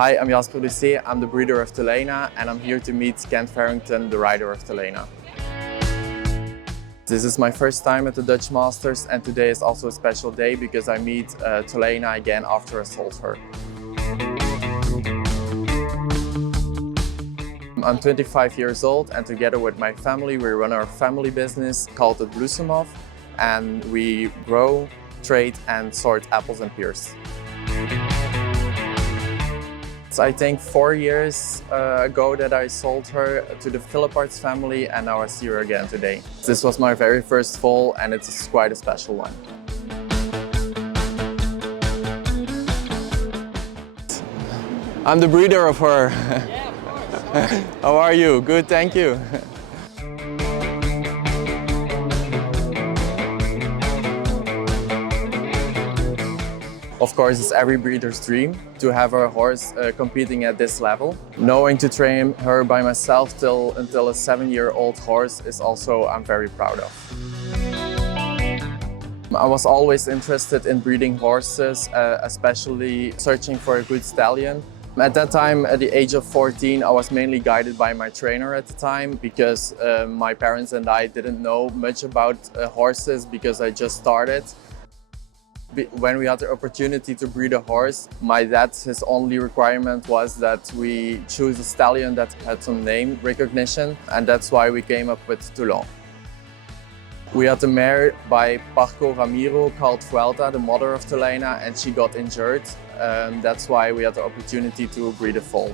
Hi, I'm Jasper Doucé, I'm the breeder of Toulayna and I'm here to meet Kent Farrington, the rider of Toulayna. This is my first time at the Dutch Masters and today is also a special day because I meet Toulayna again after I sold her. I'm 25 years old and together with my family we run our family business called the Bloesemhof and we grow, trade and sort apples and pears. I think 4 years ago that I sold her to the Philippaerts family and now I see her again today. This was my very first foal and it's quite a special one. I'm the breeder of her. Yeah, of course. How are you? Good, thank you. Of course, it's every breeder's dream to have a horse competing at this level. Knowing to train her by myself until a 7-year-old horse is also I'm very proud of. I was always interested in breeding horses, especially searching for a good stallion. At that time, at the age of 14, I was mainly guided by my trainer at the time because my parents and I didn't know much about horses because I just started. When we had the opportunity to breed a horse, my his only requirement was that we choose a stallion that had some name recognition, and that's why we came up with Toulon. We had a mare by Parco Ramiro called Vuelta, the mother of Toulayna, and she got injured. That's why we had the opportunity to breed a foal.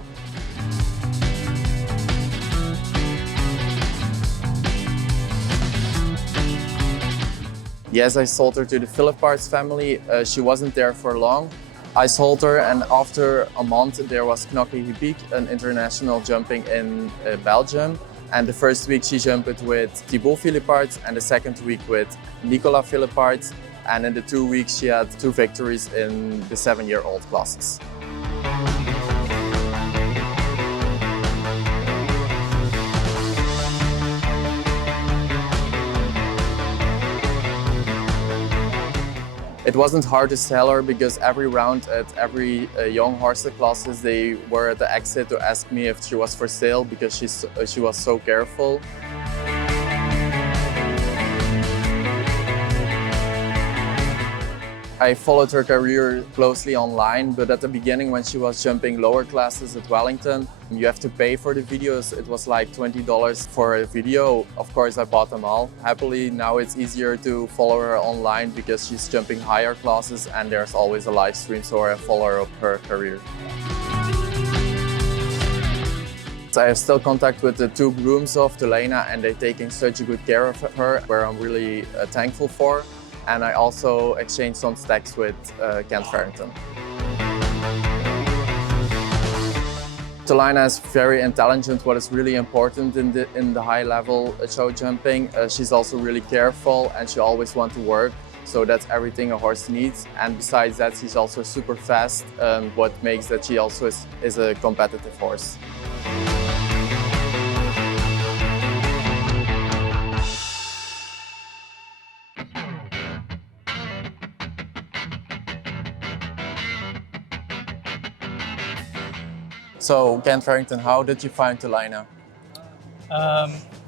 Yes, I sold her to the Philippaerts family. She wasn't there for long. I sold her and after a month there was Knokke Hippiek, an international jumping in Belgium. And the first week she jumped with Thibaut Philippaerts and the second week with Nicolas Philippaerts. And in the 2 weeks she had 2 victories in the 7-year-old classes. It wasn't hard to sell her because every round at every young horse classes they were at the exit to ask me if she was for sale because she was so careful. I followed her career closely online, but at the beginning when she was jumping lower classes at Wellington, you have to pay for the videos. It was like $20 for a video. Of course, I bought them all. Happily, now it's easier to follow her online because she's jumping higher classes and there's always a live stream, so I follow up her career. I have still contact with the 2 grooms of Toulayna and they're taking such a good care of her, where I'm really thankful for. And I also exchanged some stacks with Kent Farrington. Toulayna is very intelligent, what is really important in the high level show jumping. She's also really careful and she always wants to work. So that's everything a horse needs. And besides that, she's also super fast, what makes that she also is a competitive horse. So, Kent Farrington, how did you find Toulayna?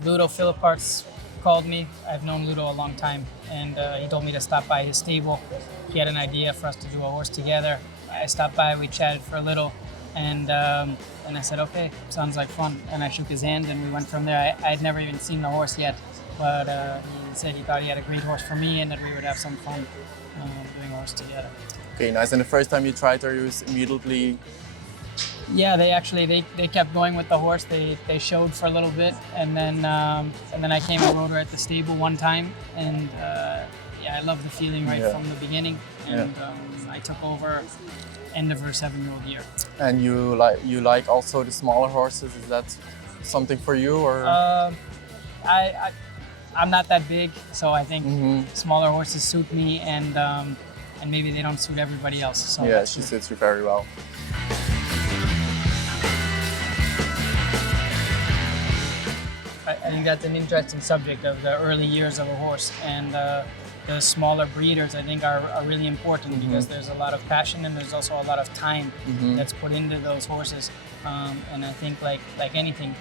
Ludo Philippaerts called me. I've known Ludo a long time and he told me to stop by his stable. He had an idea for us to do a horse together. I stopped by, we chatted for a little and I said, okay, sounds like fun. And I shook his hand and we went from there. I had never even seen the horse yet, but he said he thought he had a great horse for me and that we would have some fun doing a horse together. Okay, nice. And the first time you tried her, you was immediately... Yeah, they kept going with the horse. They showed for a little bit, and then I came and rode her at the stable one time, and yeah, I loved the feeling right from the beginning, and I took over end of her 7-year-old year. And you like also the smaller horses? Is that something for you, or? I'm not that big, so I think smaller horses suit me, and maybe they don't suit everybody else. So yeah, she suits you very well. I think that's an interesting subject of the early years of a horse, and the smaller breeders, I think, are really important because there's a lot of passion and there's also a lot of time that's put into those horses. And I think like anything,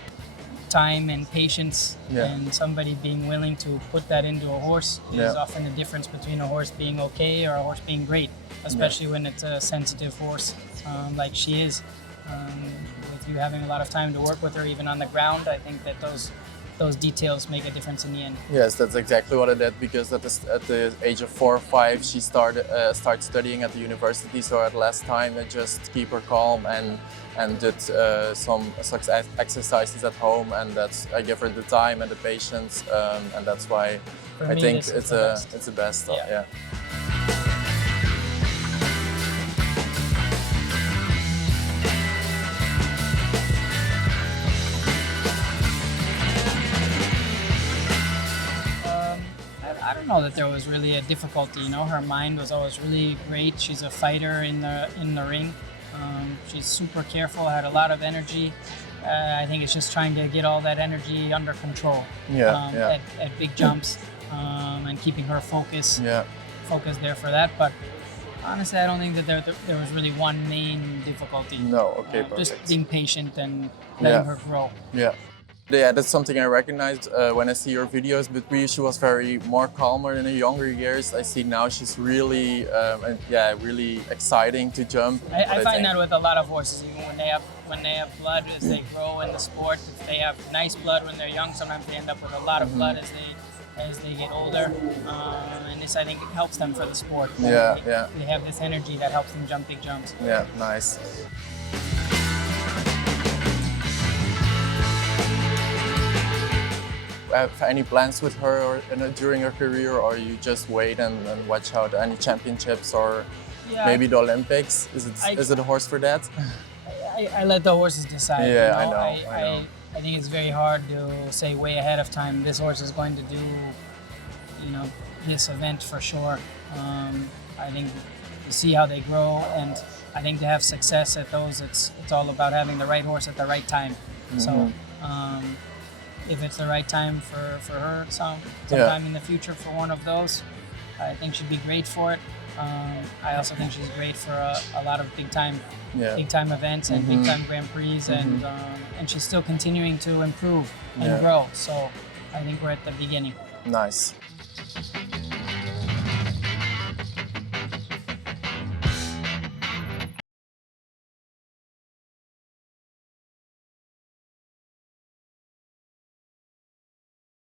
time and patience and somebody being willing to put that into a horse is often the difference between a horse being okay or a horse being great, especially when it's a sensitive horse like she is. With you having a lot of time to work with her even on the ground, I think that those details make a difference in the end. Yes, that's exactly what I did, because at the age of 4 or 5 she started studying at the university, so at last time I just keep her calm and did some exercises at home, and I give her the time and the patience, and that's why I think it's the best. Yeah. I don't know that there was really a difficulty. You know, her mind was always really great. She's a fighter in the ring. She's super careful, had a lot of energy. I think it's just trying to get all that energy under control at big jumps and keeping her focused there for that. But honestly, I don't think that there was really one main difficulty. No, okay, perfect. Just being patient and letting her grow. Yeah, that's something I recognized when I see your videos. But she was more calmer in her younger years. I see now she's really, really exciting to jump. I find that with a lot of horses, even when they have blood as they grow in the sport. If they have nice blood when they're young, sometimes they end up with a lot of blood as they get older. And this, I think, helps them for the sport. They have this energy that helps them jump big jumps. Yeah, nice. Have any plans with her during her career, or you just wait and watch out any championships or maybe the Olympics? Is it a horse for that? I let the horses decide. Yeah, you know? I know. I think it's very hard to say way ahead of time this horse is going to do, this event for sure. I think to see how they grow, and I think to have success at those, it's all about having the right horse at the right time. So. If it's the right time for her sometime in the future for one of those, I think she'd be great for it. I also think she's great for a lot of big time events and big time Grand Prix, and she's still continuing to improve and grow. So I think we're at the beginning. Nice.